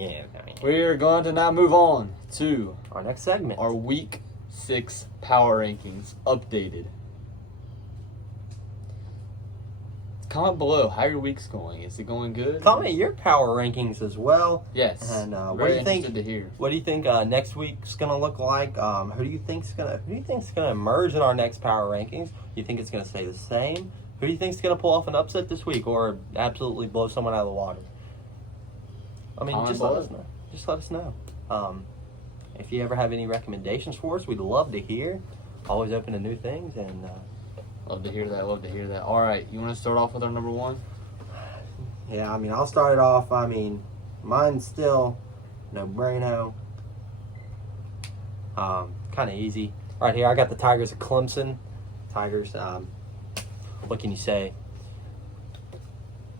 Yeah. We're going to now move on to Our next segment. our Week 6 power rankings updated. Comment below how your week's going. Is it going good? Comment your power rankings as well. Yes. And what very do you think? interested to hear. What do you think next week's gonna look like? Who do you think's gonna emerge in our next power rankings? Do you think it's gonna stay the same? Who do you think's gonna pull off an upset this week or absolutely blow someone out of the water? I mean, just let us know. Just let us know. If you ever have any recommendations for us, we'd love to hear. Always open to new things and. Love to hear that. Love to hear that. All right, you want to start off with our number one? Yeah, I mean, I'll start it off. I mean, mine's still no bueno. Kind of easy. Right here, I got the Tigers of Clemson. Tigers. What can you say?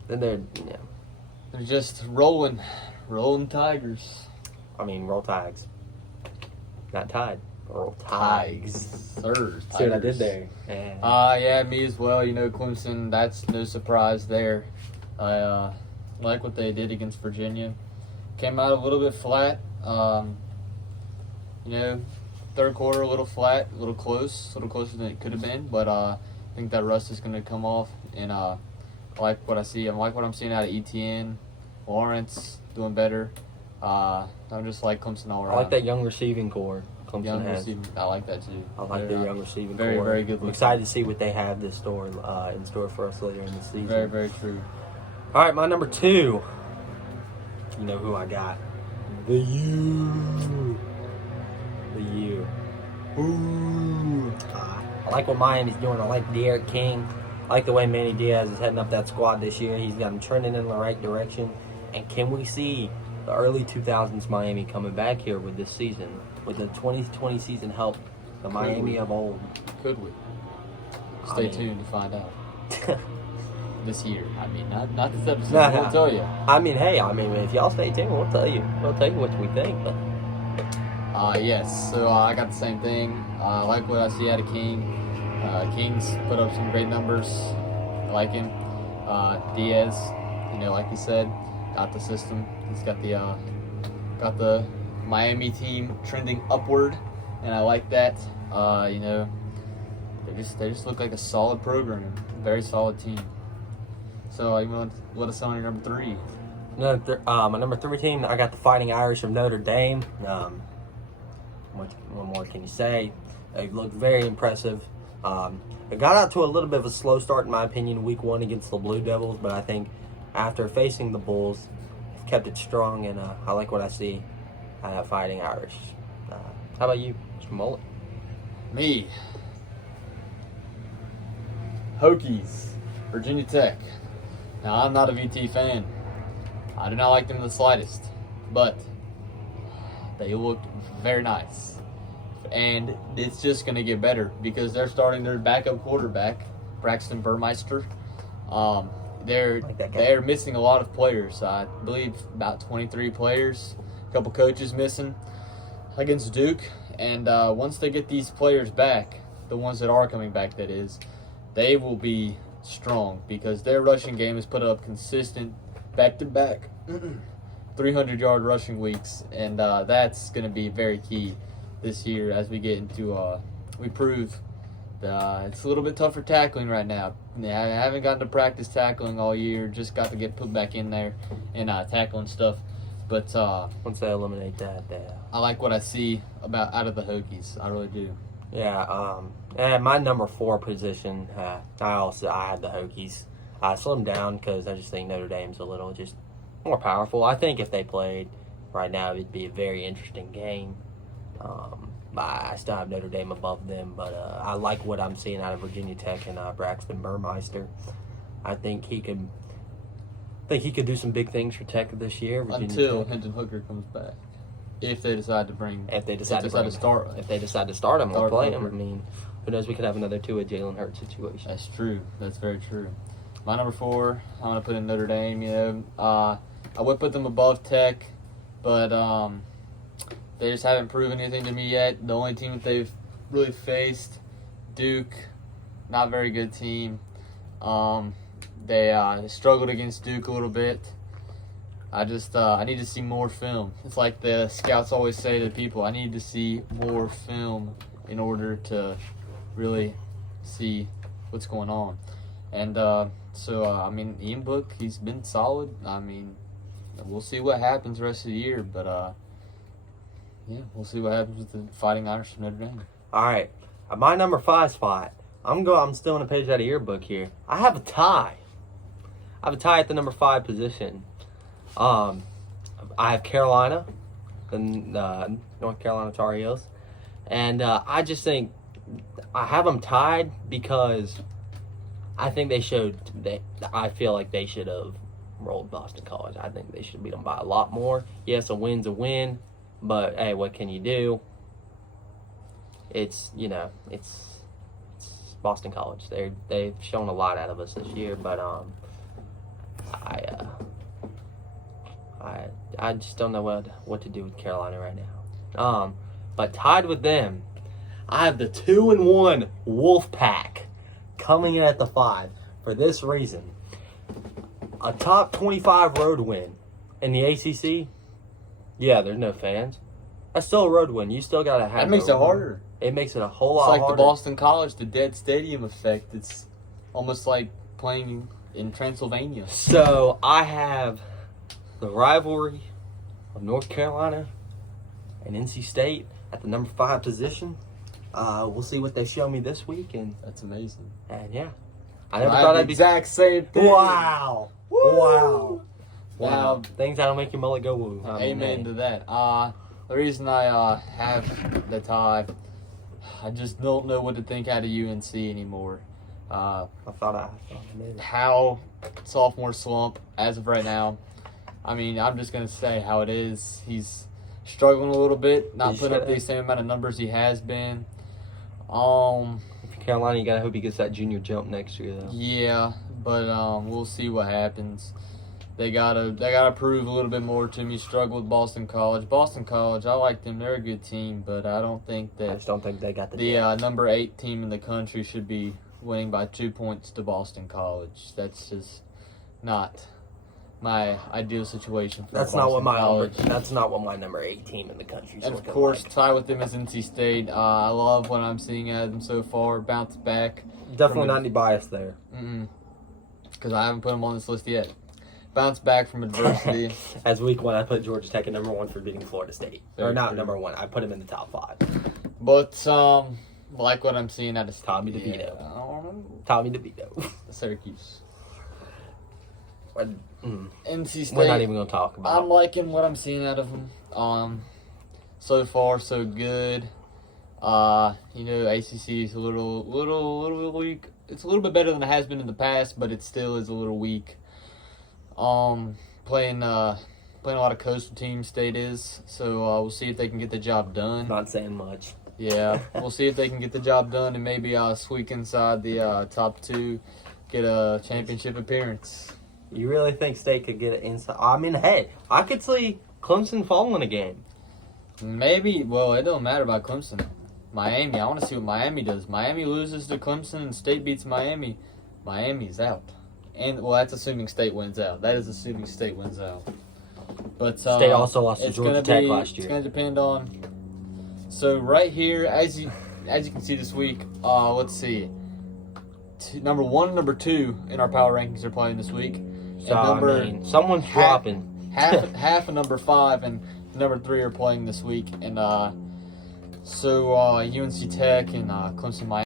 Then they're just rolling Tigers. I mean, roll Tigers. Not tied. Roll Tigers. Sir. See what I did there? Yeah, me as well. You know, Clemson, that's no surprise there. I like what they did against Virginia. Came out a little bit flat. You know, third quarter a little flat, a little closer than it could have been. But I think that rust is going to come off. And I like what I see. I like what I'm seeing out of ETN. Lawrence doing better. I'm just like Clemson all around. I like that young receiving core. I like that too. I like their young receiving core. Very good. I'm excited to see what they have in store for us later in the season. Very, very true. All right, my number 2. You know who I got? The U. Ooh. I like what Miami's doing. I like De'Aaron King. I like the way Manny Diaz is heading up that squad this year. He's got them trending in the right direction. And can we see the early 2000s Miami coming back here with this season? With the 2020 season help, the Miami of old. Could we? Stay tuned to find out. This year. I mean, not this episode. We'll tell you. I mean, hey, if y'all stay tuned, we'll tell you. We'll tell you what we think. But. Yes. So I got the same thing. I like what I see out of King. King's put up some great numbers. I like him. Diaz, you know, like you said, got the system. He's got the Miami team trending upward, and I like that. You know, they just look like a solid program, very solid team. So you want to let us know on your number 3? My number 3 team, I got the Fighting Irish from Notre Dame. What more can you say? They look very impressive. It got out to a little bit of a slow start, in my opinion, week 1 against the Blue Devils, but I think after facing the Bulls, they've kept it strong, and I like what I see. Fighting Irish. How about you, Mr. Mullet? Me. Hokies, Virginia Tech. Now, I'm not a VT fan. I do not like them in the slightest. But they look very nice. And it's just going to get better because they're starting their backup quarterback, Braxton Burmeister. They're missing a lot of players. I believe about 23 players. A couple coaches missing against Duke. And once they get these players back, the ones that are coming back, that is, they will be strong because their rushing game has put up consistent back-to-back 300-yard rushing weeks. And that's going to be very key this year as we get into we prove that it's a little bit tougher tackling right now. I haven't gotten to practice tackling all year, just got to get put back in there and tackling stuff. But once they eliminate that, I like what I see out of the Hokies. I really do. Yeah. And my number 4 position, I had the Hokies. I slimmed down because I just think Notre Dame's a little just more powerful. I think if they played right now, it'd be a very interesting game. I still have Notre Dame above them, but I like what I'm seeing out of Virginia Tech and Braxton Burmeister. I think he could do some big things for Tech this year. Until Hendon Hooker comes back. If they decide to start him or play him, I mean, who knows? We could have another Jalen Hurts situation. That's true. That's very true. My number 4, I'm gonna put in Notre Dame. You know, I would put them above Tech, but they just haven't proven anything to me yet. The only team that they've really faced, Duke, not very good team. They struggled against Duke a little bit. I need to see more film. It's like the scouts always say to people, I need to see more film in order to really see what's going on. And I mean, Ian Book, he's been solid. I mean, we'll see what happens the rest of the year, but yeah, we'll see what happens with the Fighting Irish from Notre Dame. All right, at my number 5 spot, I'm stealing a page out of your book here. I have a tie. I have a tie at the number 5 position. I have Carolina, the North Carolina Tar Heels, and I just think I have them tied because I think I feel like they should have rolled Boston College. I think they should beat them by a lot more. Yes, a win's a win, but hey, what can you do? It's Boston College. They've shown a lot out of us this year, but I just don't know what to do with Carolina right now. But tied with them, I have the 2-1 Wolfpack coming in at the 5 for this reason. A top 25 road win in the ACC. Yeah, there's no fans. That's still a road win. You still gotta have. That makes it harder. It makes it a whole lot harder. It's like the Boston College, the dead stadium effect. It's almost like playing in Transylvania. So I have the rivalry of North Carolina and NC State at the number 5 position. We'll see what they show me this week, and that's amazing. And yeah, I never thought I'd be exact same thing. Wow, Woo! Wow. Things that'll make your mullet go woo. Amen to that. The reason I have the tie, I just don't know what to think out of UNC anymore. I thought I did. How sophomore slump as of right now. I mean, I'm just gonna say how it is. He's struggling a little bit, not putting up the same amount of numbers he has been. If Carolina, you gotta hope he gets that junior jump next year, though. Yeah, but we'll see what happens. They gotta prove a little bit more to me. Struggle with Boston College. Boston College, I like them. They're a good team, but I don't think that. I just don't think they got the number 8 team in the country should be winning by 2 points to Boston College. That's just not my ideal situation for That's not what my number 8 team in the country is. And of course, tie with them is NC State. I love what I'm seeing out of them so far. Bounce back. Definitely not any bias there. Because I haven't put them on this list yet. Bounce back from adversity. As week 1, I put Georgia Tech at number 1 for beating Florida State. Or not number 1. I put them in the top 5. But like what I'm seeing out of Tommy DeVito. Tommy DeVito. Syracuse. NC State. We're not even going to talk about it. I'm liking what I'm seeing out of them. So far, so good. ACC is a little weak. It's a little bit better than it has been in the past, but it still is a little weak. Playing a lot of coastal teams, State is. So we'll see if they can get the job done. Not saying much. Yeah, we'll see if they can get the job done and maybe squeak inside the top 2, get a championship appearance. You really think State could get it inside? I mean, hey, I could see Clemson falling a game. Maybe. Well, it don't matter about Clemson. Miami, I want to see what Miami does. Miami loses to Clemson and State beats Miami. Miami's out. And, well, that's assuming State wins out. That is assuming State wins out. But State also lost to Georgia Tech last year. It's going to depend on... So, right here, as you can see this week, let's see. Number 1 and number 2 in our power rankings are playing this week. So, someone's dropping. Half of number 5 and number 3 are playing this week. And so UNC Tech and Clemson, Miami.